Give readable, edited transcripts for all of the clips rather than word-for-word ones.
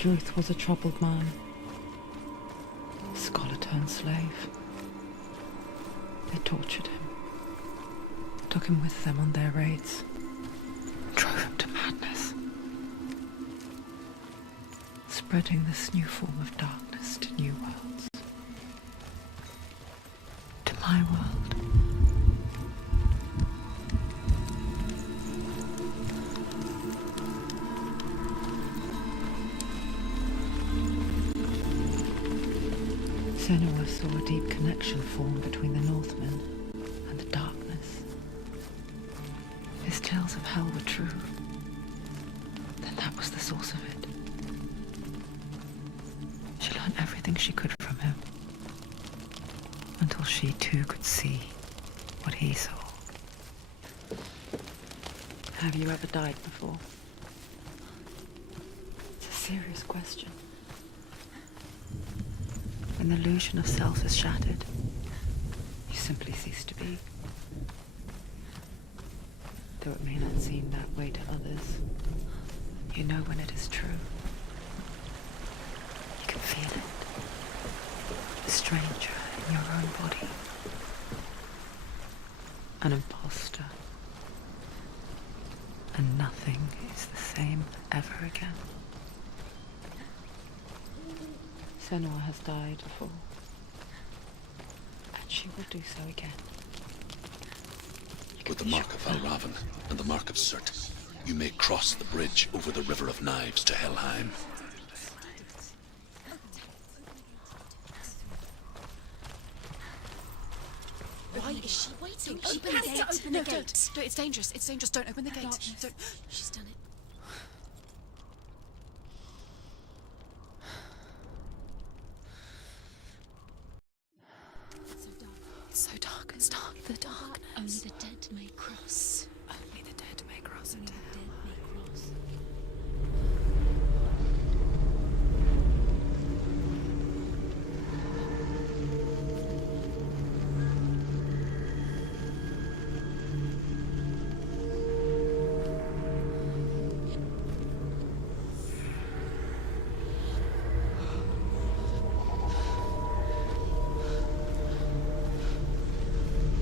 Druth was a troubled man. Scholar turned slave. They tortured him. Took him with them on their raids. Drove him to madness. Spreading this new form of darkness to new worlds. To my world. Senua saw a deep connection form between the Northmen and the darkness. His tales of hell were true. Then that was the source of it. She learned everything she could from him. Until she too could see what he saw. Have you ever died before? It's a serious question. When the illusion of self is shattered, you simply cease to be. Though it may not seem that way to others, you know when it is true. You can feel it. A stranger in your own body. An imposter. And nothing is the same ever again. Senua has died before, and she will do so again. With the mark of Valravan and the mark of Surt, you may cross the bridge over the River of Knives to Helheim. Why is she waiting? She Open has the to gate. open No, the gate. don't. It's dangerous. It's dangerous. Don't open the gate. Don't. She's done it. It's so dark. It's dark. The darkness. Only the dead may cross. Only the dead may cross Only into the hell. dead may cross.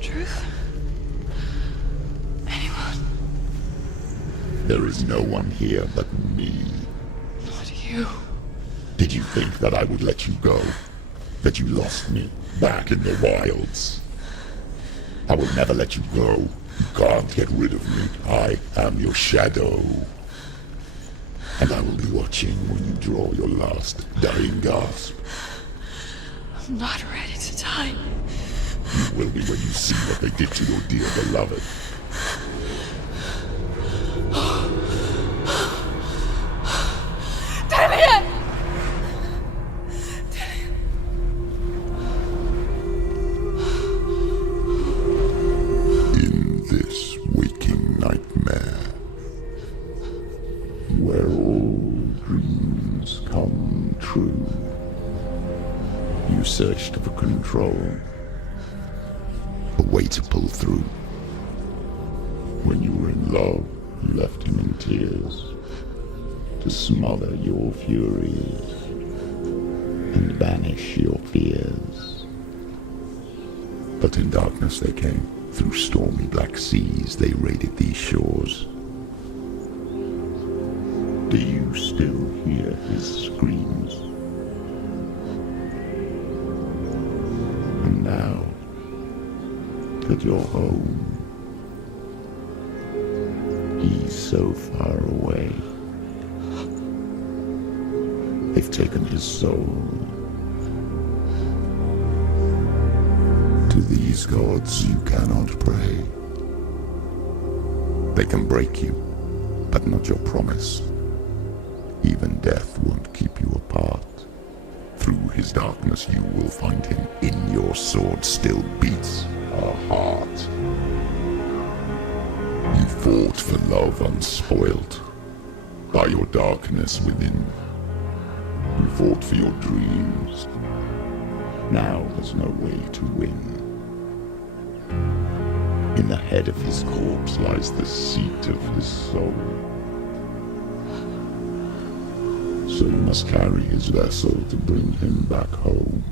Truth? Anyone? There is no one here but me. But you. Did you think that I would let you go? That you lost me back in the wilds? I will never let you go. You can't get rid of me. I am your shadow. And I will be watching when you draw your last dying gasp. I'm not ready to die. You will be when you see what they did to your dear beloved. In this waking nightmare, where all dreams come true, you searched for control, a way to pull through. When you were in love, you left him in tears, to smother your furies and banish your fears. But in darkness they came, through stormy black seas they raided these shores. Do you still hear his screams? And now that you're home, he's so far away. They've taken his soul. To these gods you cannot pray. They can break you, but not your promise. Even death won't keep you apart. Through his darkness you will find him. In your sword still beats a heart. You fought for love unspoilt by your darkness within. You fought for your dreams. Now there's no way to win. In the head of his corpse lies the seat of his soul. So you must carry his vessel to bring him back home.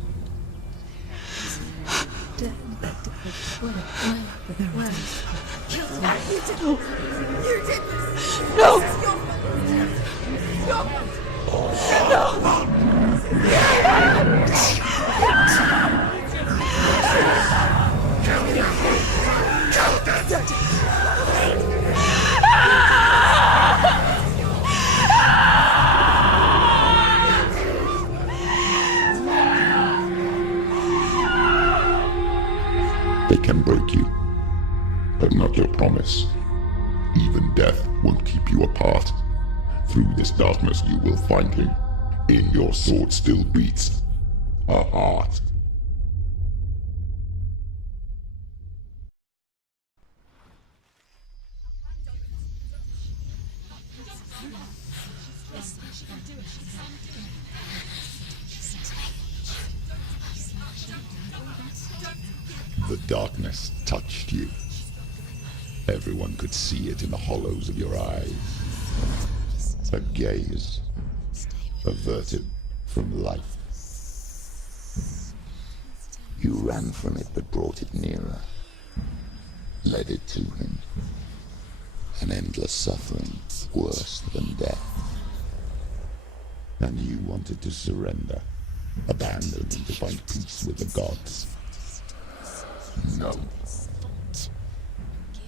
They can break you, but not your promise. Even death won't keep you apart. Through this darkness you will find him. In your sword still beats a heart. The darkness touched you. Everyone could see it in the hollows of your eyes. A gaze averted from life. You ran from it but brought it nearer. Led it to him. An endless suffering worse than death. And you wanted to surrender, abandon and to find peace with the gods. No.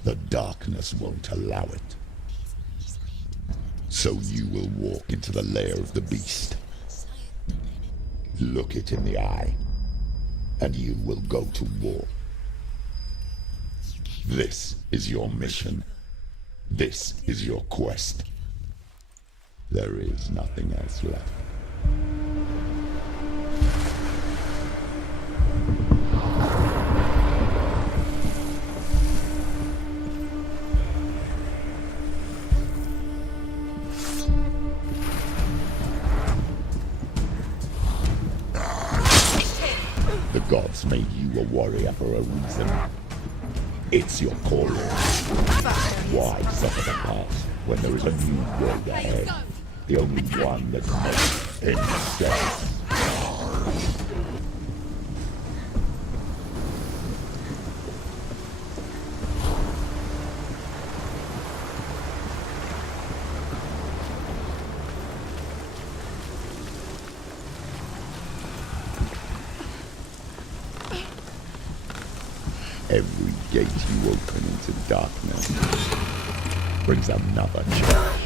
The darkness won't allow it. So you will walk into the lair of the beast. Look it in the eye, and you will go to war. This is your mission. This is your quest. There is nothing else left. The gods made you a warrior for a reason. It's your calling. Why suffer the past when there is a new world ahead? The only one that makes any sense. Every gate you open into darkness brings another challenge.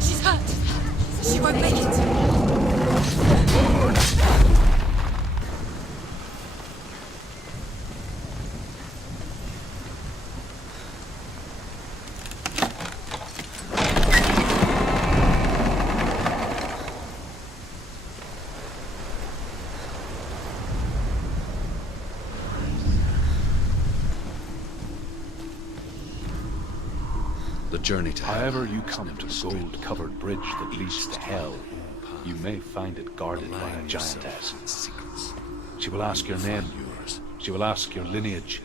She's hurt. She won't make it. The journey to However you come to the gold-covered bridge that leads to hell, you may find it guarded by a giantess. She will ask your name, she will ask your lineage,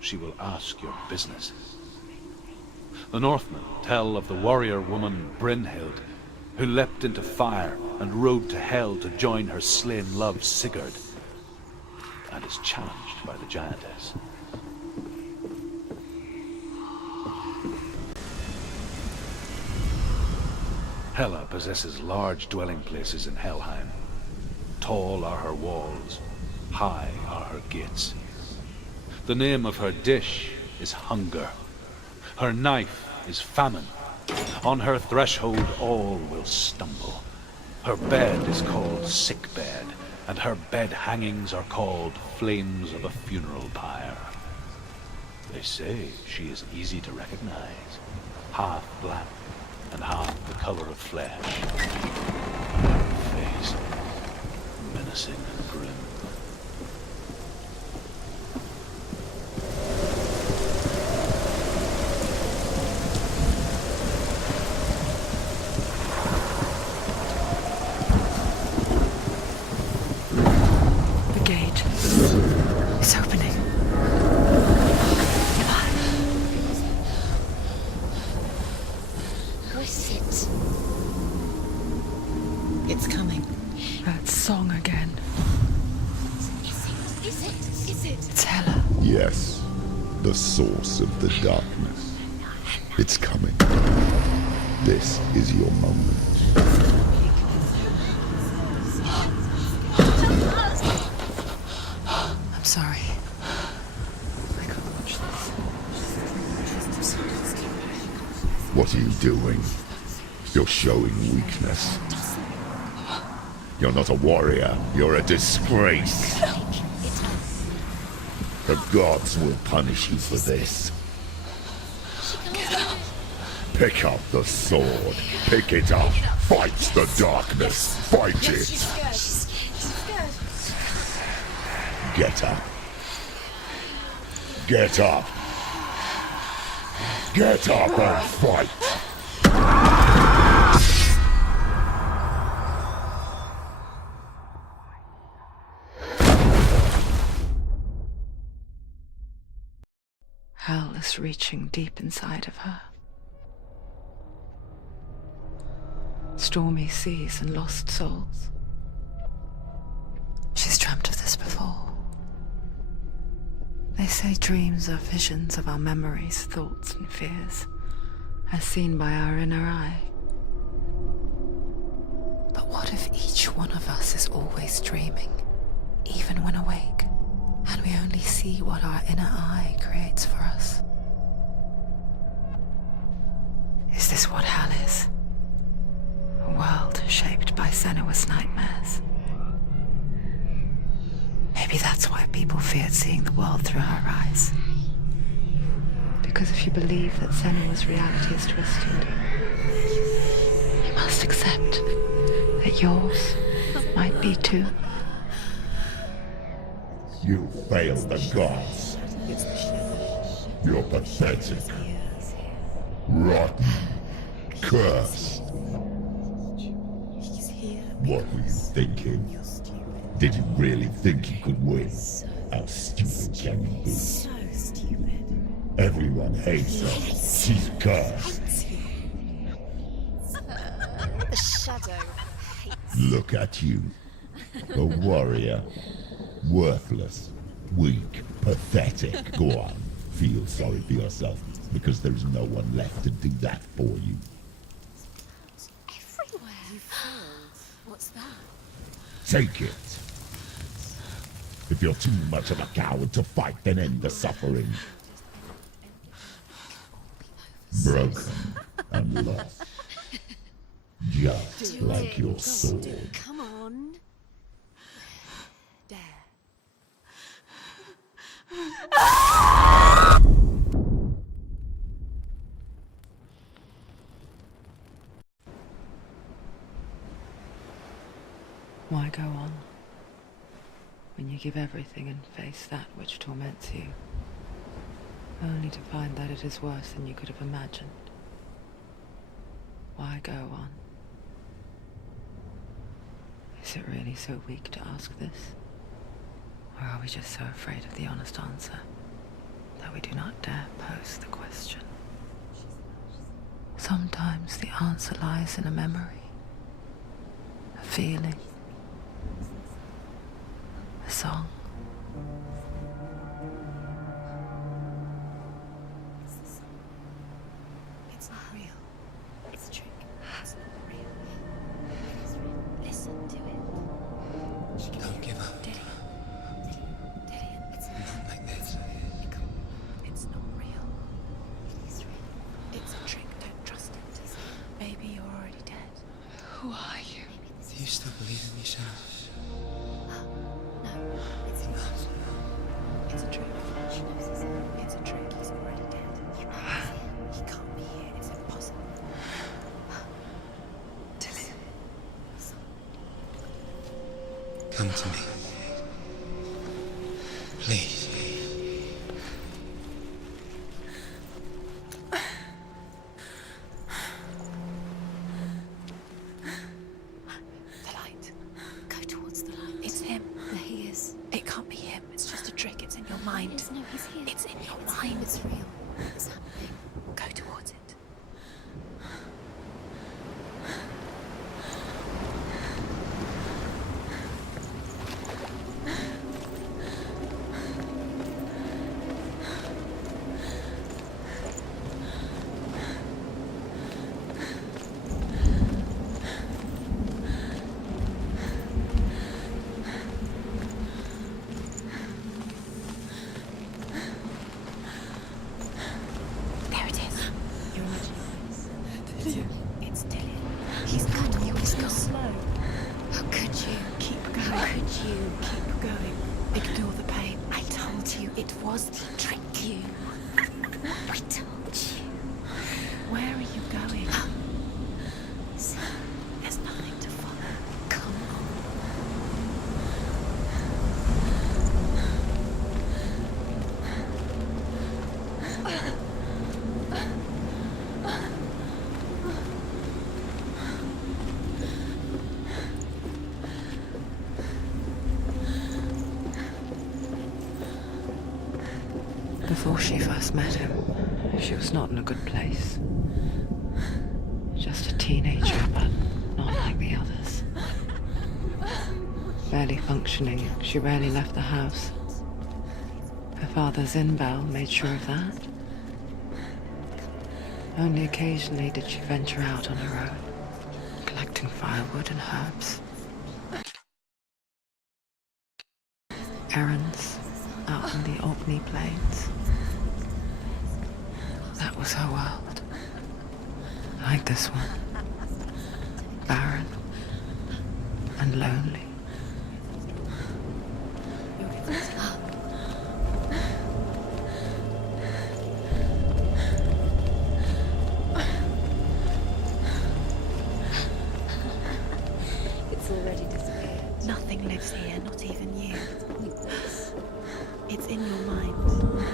she will ask your business. The Northmen tell of the warrior woman Brynhild, who leapt into fire and rode to hell to join her slain love Sigurd, and is challenged by the giantess. Hela possesses large dwelling places in Helheim. Tall are her walls, high are her gates. The name of her dish is hunger. Her knife is famine. On her threshold all will stumble. Her bed is called sick bed, and her bed hangings are called flames of a funeral pyre. They say she is easy to recognize, half black and half the color of flesh. Her face, menacing and grim. It's coming. That song again. Is it? It's Hela. Yes, the source of the darkness. It's coming. This is your moment. I'm sorry. I can't watch this. What are you doing? You're showing weakness. You're not a warrior. You're a disgrace. The gods will punish you for this. Pick up the sword. Pick it up. Fight the darkness. Fight it. Get up. Get up. Get up and fight. Hell is reaching deep inside of her. Stormy seas and lost souls. She's dreamt of this before. They say dreams are visions of our memories, thoughts and fears, as seen by our inner eye. But what if each one of us is always dreaming, even when awake, and we only see what our inner eye creates for us? Is this what hell is? A world shaped by Senua's nightmares. Maybe that's why people feared seeing the world through her eyes. Because if you believe that Senua's reality is twisted, you must accept that yours might be too. You failed the gods. You're pathetic. Rotten. Cursed. What were you thinking? Did you really think you could win? How stupid can you be? So stupid. Everyone hates her. She's cursed. The shadow hates. Look at you. A warrior. Worthless. Weak. Pathetic. Go on. Feel sorry for yourself, because there's no one left to do that for you. Everywhere. You failed. What's that? Take it. If you're too much of a coward to fight, then end the suffering. Broken and lost. Just like your sword. Come on. Dare. Why go on when you give everything and face that which torments you, only to find that it is worse than you could have imagined? Why go on? Is it really so weak to ask this? Or are we just so afraid of the honest answer that we do not dare pose the question? Sometimes the answer lies in a memory, a feeling, a song. It's not real. It's a trick. It's not real. It is real. Listen to it. Don't give up. It's Not like this. It's not real. It is real. It's a trick. Don't trust it. Maybe you're already dead. Who are you? Do you still believe in yourself? No, it's not. It's a trick. She knows it's a trick. He's already dead. He can't be here. It's impossible. Come to me. Please. The light. Go towards the light. It's him. There he is. It can't be him. It's just a trick. It's in your mind. No, he's here. It's in your mind. It's real. It's happening. Go towards it. It's Dylan. He's cut you. He's gone slow. How could you? Keep going. How could you? Keep going. Ignore the pain. I told you it was to trick you. I told you. Where are you going? See, there's nothing to follow. Come on. Before she first met him, she was not in a good place. Just a teenager, but not like the others. Barely functioning, she rarely left the house. Her father's in-bell made sure of that. Only occasionally did she venture out on her own, collecting firewood and herbs. Errands out in the Orkney Plains. That was her world. Like this one. Barren and lonely. It's already disappeared. Nothing lives here, not even you. It's in your mind.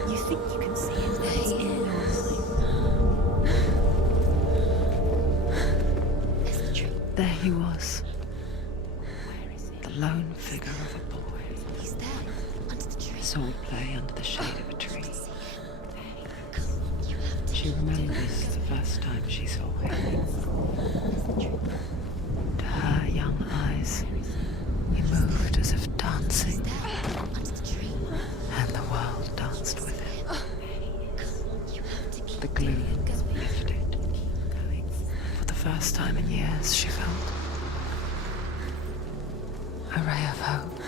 You think you can see it, but it's in your mind. It's the truth. There he was, Where is it? the lone figure of a boy. He's there, under the tree. Sword play under the shade of a tree. Come on, you have to. She remembers the first time she saw him. To her young eyes, he moved as if dancing, Under the tree. and the world danced with him. You have to keep The glue lifted. For the first time in years, she felt a ray of hope.